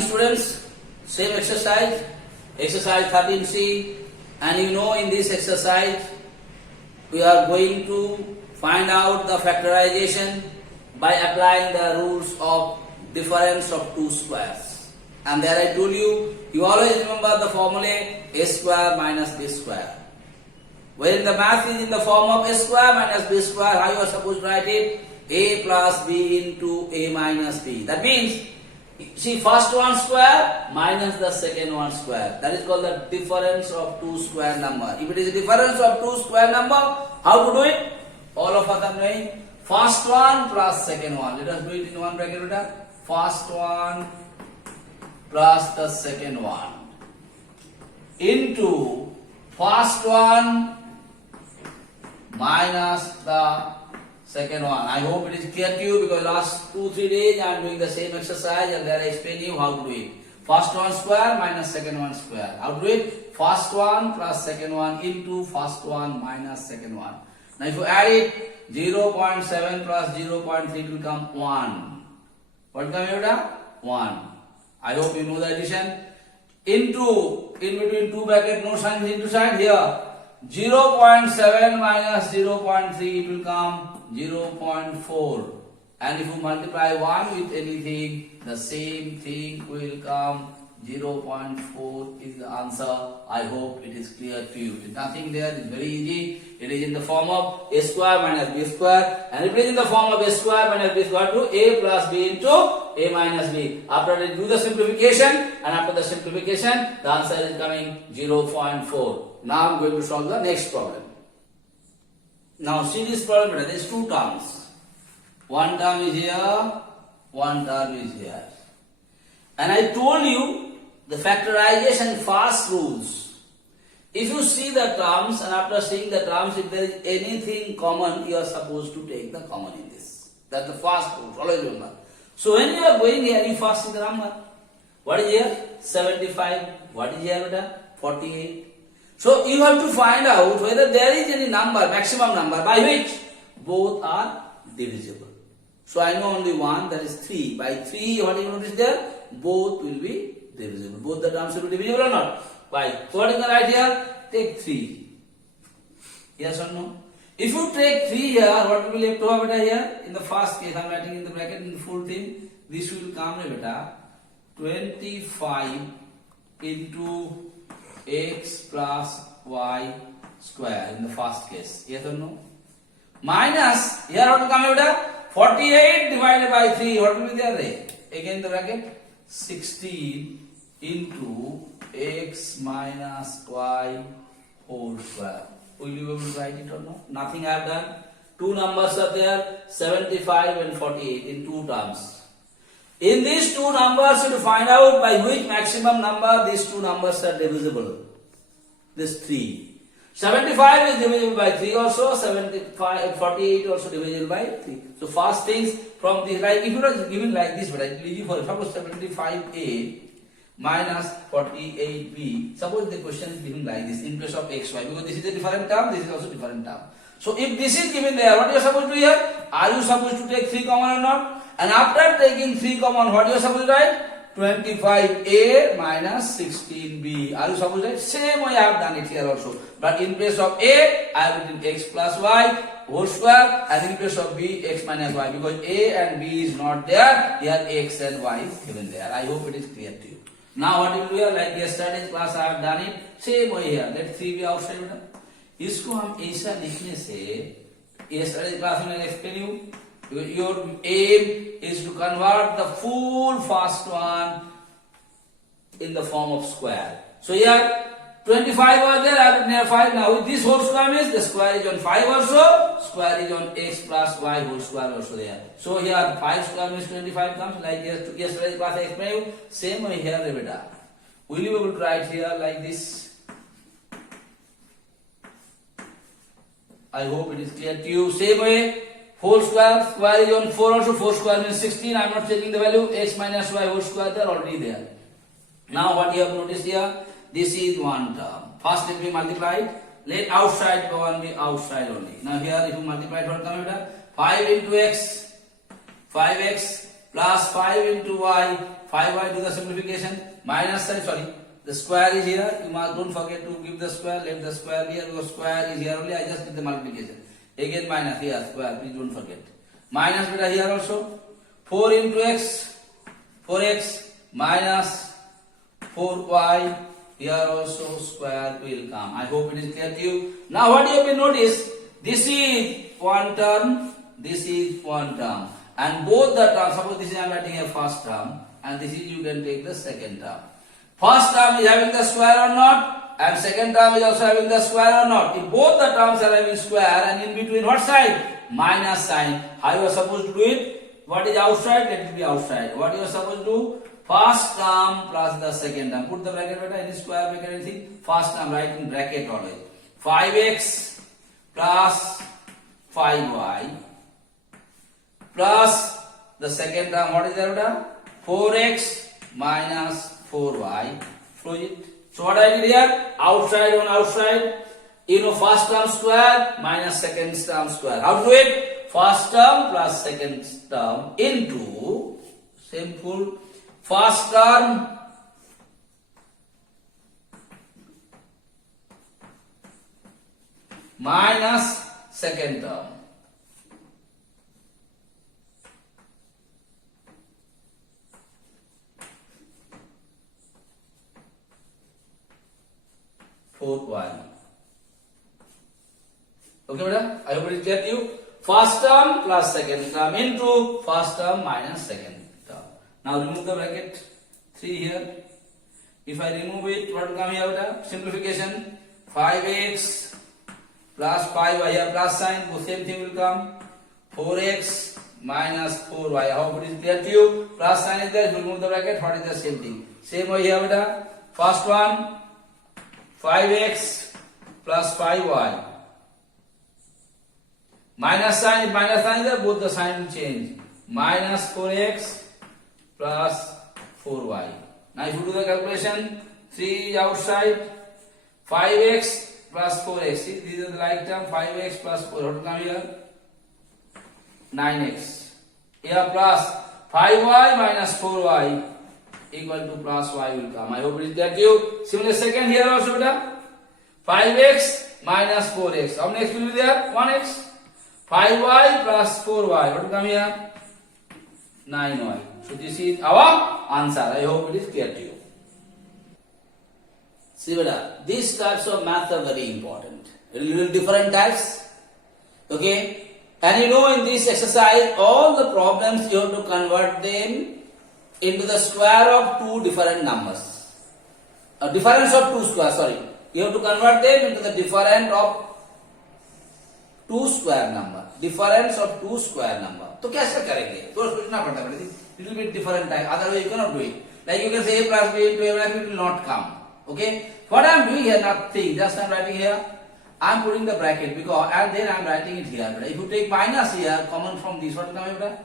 Students, same exercise 13C, and you know in this exercise we are going to find out the factorization by applying the rules of difference of two squares. And there I told you, you always remember the formula a square minus b square. When the math is in the form of a square minus b square, how you are supposed to write it? A plus b into a minus b. That means, see, first one square minus the second one square. That is called the difference of two square number. If it is a difference of two square number, how to do it? All of us are knowing. First one plus second one. Let us do it in one bracket. First one plus the second one into first one minus the second one. I hope it is clear to you because last 2-3 days I am doing the same exercise and there I explain you how to do it. First one square minus second one square. How to do it? First one plus second one into first one minus second one. Now if you add it, 0.7 plus 0.3 will become 1. What will come here? 1. I hope you know the addition. Into, in between two brackets, no sign, into sign here. 0.7 minus 0.3, it will come 0.4. And if you multiply 1 with anything, the same thing will come. 0.4 is the answer. I hope it is clear to you. There is nothing there, it is very easy. It is in the form of a square minus b square. And if it is in the form of a square minus b square, to a plus b into a minus b. After that, do the simplification, and after the simplification, the answer is coming 0.4. Now I am going to solve the next problem. Now see this problem, there is two terms. One term is here, one term is here. And I told you the factorization fast rules. If you see the terms and after seeing the terms, if there is anything common, you are supposed to take the common in this. That's the fast rule, always remember. So when you are going here, you first see the number. What is here? 75. What is here? 48. So you have to find out whether there is any number, maximum number, by which both are divisible. So I know only one, that is 3. By 3, what do you notice there? Both will be divisible. Both the terms will be divisible or not? Why? So what is the right here? Take 3. Yes or no? If you take 3 here, what will be left over here? In the first case, I am writing in the bracket in the full thing. This will come 25 into x plus y square in the first case. Yes or no? Minus, here what will come 48 divided by 3. What will be there? Again the bracket. 16 into x minus y whole square. Will you be able to write it or no? Nothing I have done. Two numbers are there, 75 and 48 in two terms. In these two numbers, you find out by which maximum number these two numbers are divisible. This 3. 75 is divisible by 3 also, 48 also divisible by 3. So first things from this, like if you are given like this, but I will give for suppose 75a minus 48b. Suppose the question is given like this in place of xy, because this is a different term, this is also different term. So if this is given there, what you are supposed to do here? Are you supposed to take 3 common or not? And after taking 3 common, what you are supposed to write? 25a minus 16b. Are you supposed to write? Same way I have done it here also. But in place of a, I have written x plus y whole square, and in place of b, x minus y. Because a and b is not there, here x and y is given there. I hope it is clear to you. Now what you will do here, like yesterday's class I have done it, same way here. Let 3 be outside. इसको हम ऐसा लिखने से, yesterday's class में explain you. Your aim is to convert the full first one in the form of square. So here 25 was there, I have near 5. Now with this whole square means the square is on 5 also, square is on x plus y whole square also there. So here 5 square means 25 comes, like yesterday's class I explained you. Same way here, beta. Will you be able to write here like this? I hope it is clear to you. Same way. Whole square, square is on 4 also, 4 square means 16, I am not changing the value, x minus y whole square, they are already there. Now what you have noticed here, this is one term. First it will be multiplied, let outside go and be outside only. Now here if you multiply, what come here? 5 into x, 5x plus 5 into y, 5y, do the simplification. Minus sign, sorry, the square is here. You must don't forget to give the square. Let the square here, because square is here only. I just did the multiplication. Again minus here, square, please don't forget. Minus beta here also. 4 into x, 4x minus 4y. Here also square will come. I hope it is clear to you. Now what you can notice, this is one term, this is one term. And both the terms, suppose this is I am writing a first term, and this is you can take the second term. First term is having the square or not, and second term is also having the square or not. If both the terms are having square, and in between what side? Minus sign. How you are supposed to do it? What is outside? Let it be outside. What you are supposed to do? First term plus the second term. Put the bracket beta, any square bracket, anything. First term, write in bracket always. 5x plus 5y plus the second term. What is there beta? 4x minus 4y. Close it. So what I did here? Outside on outside. You know, first term square minus second term square. How to do it? First term plus second term into simple. First term minus second term. Fourth one. Okay, beta? I hope it is clear to you. First term plus second term into first term minus second term. Now remove the bracket 3 here. If I remove it, what will come here? Beta? Simplification. 5x plus 5y, here plus sign, the same thing will come. 4x minus 4y. I hope it is clear to you. Plus sign is there, remove the bracket, what is the same thing? Same way here, beta. First one, 5x plus 5y. Minus sign, if minus sign is there, both the sign will change. Minus 4x plus 4y. Now if you do the calculation, 3 is outside, 5x plus 4x. See, these are the like term, 5x plus 4. What will come here? 9x. Here plus 5y minus 4y equal to plus y will come. I hope it is clear to you. Similar second here also, beta. 5x minus 4x. How many x will be there? 1x. 5y plus 4y. What will come here? 9y. So this is our answer. I hope it is clear to you. See, beta, these types of math are very important. Little different types. Okay? And you know, in this exercise, all the problems you have to convert them into the square of two different numbers. A difference of two squares, sorry. You have to convert them into the difference of two square number. Difference of two square number. So, कैसे करेंगे? तो सोचना पड़ता है. Little bit different type. Otherwise, you cannot do it. Like you can say a plus b into a plus b, it will not come. Okay? What I am doing here, nothing. Just I am writing here. I am putting the bracket because, and then I am writing it here. But if you take minus here, common from this, what will come here?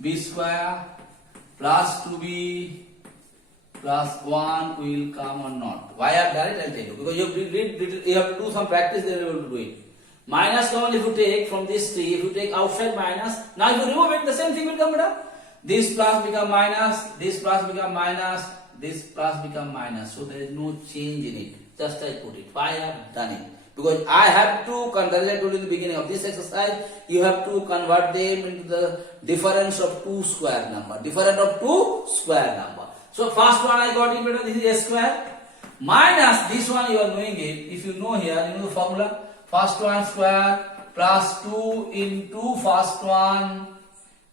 B square plus 2b plus 1 will come or not. Why I have done it, I will tell you. Because you have to do some practice, then you will do it. Minus common if you take from this 3, if you take outside minus, now if you remove it, the same thing will come. This plus become minus, this plus become minus, this plus become minus. So there is no change in it. Just I put it. Why I have done it? Because I have to convert, as I told you in the beginning of this exercise, you have to convert them into the difference of two square number. Difference of two square number. So first one I got it, better, this is a square. Minus this one you are knowing it. If you know here, you know the formula. First one square plus 2 into first one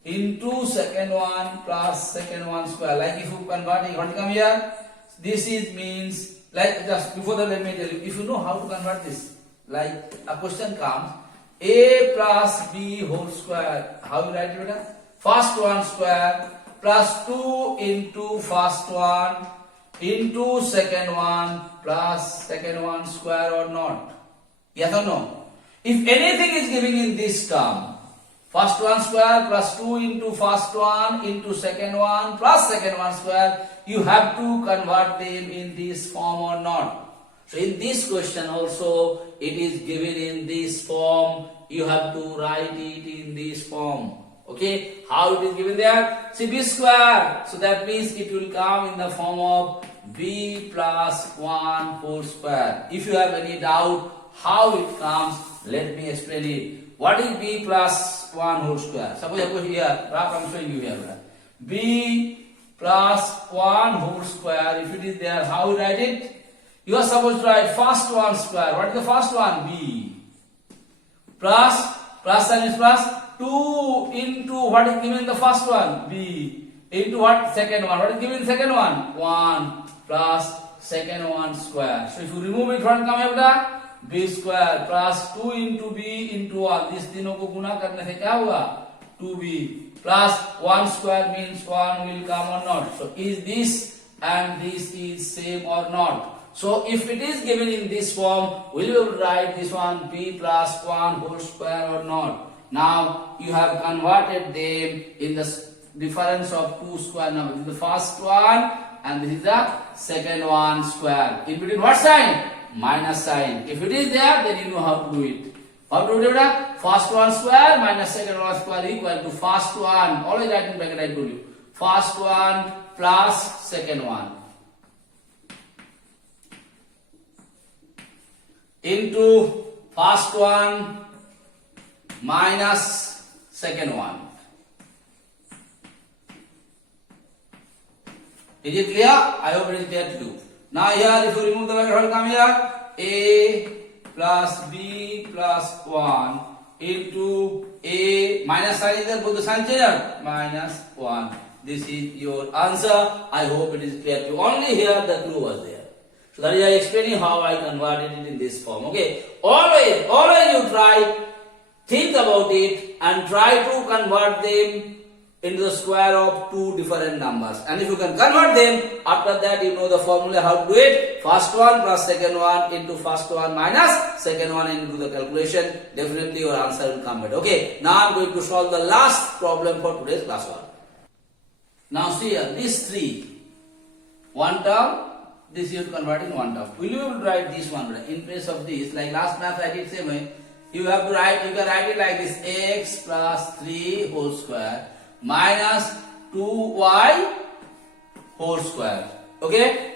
into second one plus second one square. Like if you convert it, what will come here? This is means, like just before that let me tell you, if you know how to convert this, like a question comes, a plus b whole square, how you write it? First one square plus 2 into first one into second one plus second one square or not? Yes or no? If anything is giving in this term, first one square plus 2 into first one into second one plus second one square, you have to convert them in this form or not. So in this question also, it is given in this form. You have to write it in this form. Okay, how it is given there? See, b square. So that means it will come in the form of b plus 1 whole square. If you have any doubt how it comes, let me explain it. What is b plus 1 whole square? Suppose I go here, I'm showing you here. b plus 1 whole square, if it is there, how you write it? You are supposed to write first one square. What is the first one? B. Plus sign is plus 2 into what is given the first one? B. Into what? Second one. What is given second one? 1 plus second one square. So if you remove it, what will come after? B square plus 2 into B into 1. This तीनों को गुना करने से क्या हुआ? 2B plus 1 square means 1 will come or not. So is this and this is same or not? So if it is given in this form, will you write this one b plus 1 whole square or not? Now you have converted them in the difference of two square numbers. This is the first one and this is the second one square. In between what sign? Minus sign. If it is there, then you know how to do it. How to do it? First one square minus second one square equal to first one. Always write in bracket, I told you. First one plus second one. Into first one minus second one. Is it clear? I hope it is clear to you. Now here if you remove the bracket, what will come here? A plus b plus 1 into a minus sign is there, both the sign change, minus 1. This is your answer. I hope it is clear to you. Only here the clue was there. So that is I explaining how I converted it in this form. Okay. Always you try, think about it and try to convert them into the square of two different numbers. And if you can convert them, after that you know the formula how to do it. First one plus second one into first one minus second one into the calculation. Definitely your answer will come right. Okay. Now I am going to solve the last problem for today's class one. Now see here, these three, one term, this you have to convert in one term. Will you write this one in place of this? Like last math I did same way. You have to write, you can write it like this: x plus 3 whole square minus 2y whole square. Okay?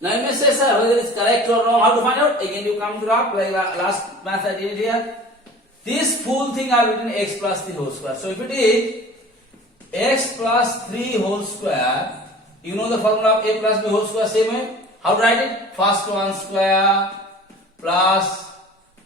Now you may say, sir, whether it's correct or wrong, how to find out? Again you come to rock, like last math I did it here. This full thing I written x plus 3 whole square. So if it is x plus 3 whole square, you know the formula of a plus b whole square same way. How to write it? First one square plus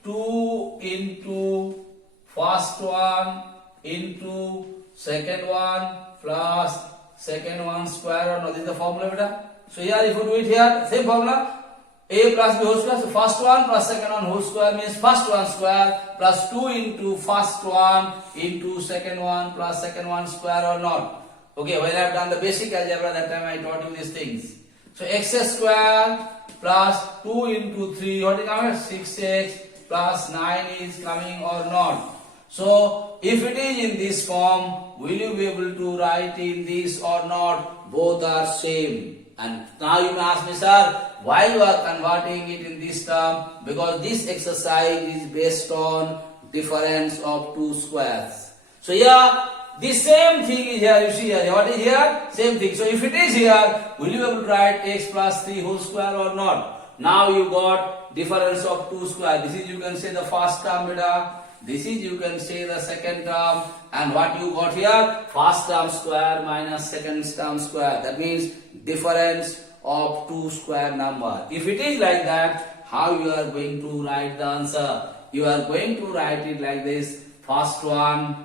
2 into first one into second one plus second one square or no. This is the formula beta. So here if you do it here, same formula. A plus b whole square. So first one plus second one whole square means first one square plus 2 into first one into second one plus second one square or not. Okay, when I have done the basic algebra, that time I taught you these things. So x square plus 2 into 3, what is coming? 6x plus 9 is coming or not. So if it is in this form, will you be able to write in this or not? Both are same. And now you may ask me, sir, why you are converting it in this term? Because this exercise is based on difference of two squares. So here, the same thing is here, you see here. What is here? Same thing. So if it is here, will you be able to write x plus 3 whole square or not? Now you got difference of two square. This is you can say the first term beta. This is you can say the second term. And what you got here? First term square minus second term square. That means difference of two square number. If it is like that, how you are going to write the answer? You are going to write it like this. First one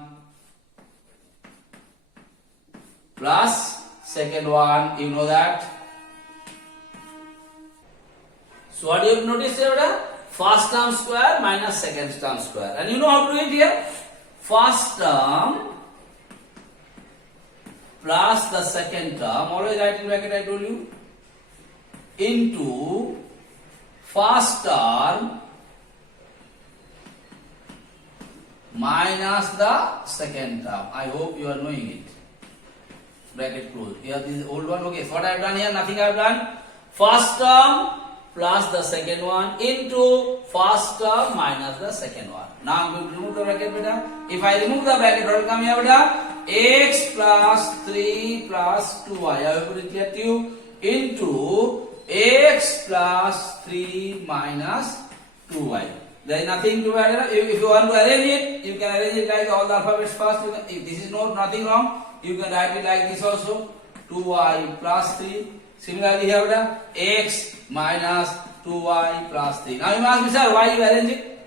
plus second one, you know that. So what you have noticed here? First term square minus second term square. And you know how to do it here? First term plus the second term, always write in bracket I told you, into first term minus the second term. I hope you are knowing it. Bracket close. Here this is old one. Okay, so what I have done here? Nothing I have done. First term plus the second one into first term minus the second one. Now I'm going to remove the bracket, beta. If I remove the bracket, what will come here, beta? X plus 3 plus 2y. I will put it here to you into x plus 3 minus 2y. There is nothing to add. If you want to arrange it, you can arrange it like all the alphabets first. If this is nothing wrong, you can write it like this also. 2y plus 3. Similarly here, x minus 2y plus 3. Now you ask me, sir, why you arrange it?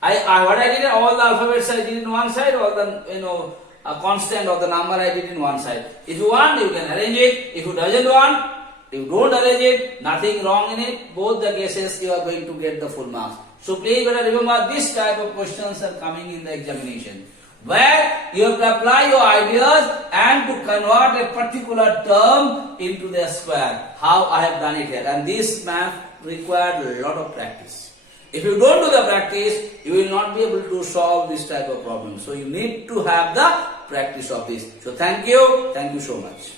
What I did, all the alphabets I did in one side, all the a constant or the number I did in one side. If you want, you can arrange it. If you doesn't want, you don't arrange it. Nothing wrong in it. Both the cases you are going to get the full marks. So please better remember this type of questions are coming in the examination, where you have to apply your ideas and to convert a particular term into the square. How I have done it here. And this math required a lot of practice. If you don't do the practice, you will not be able to solve this type of problem. So you need to have the practice of this. So thank you so much.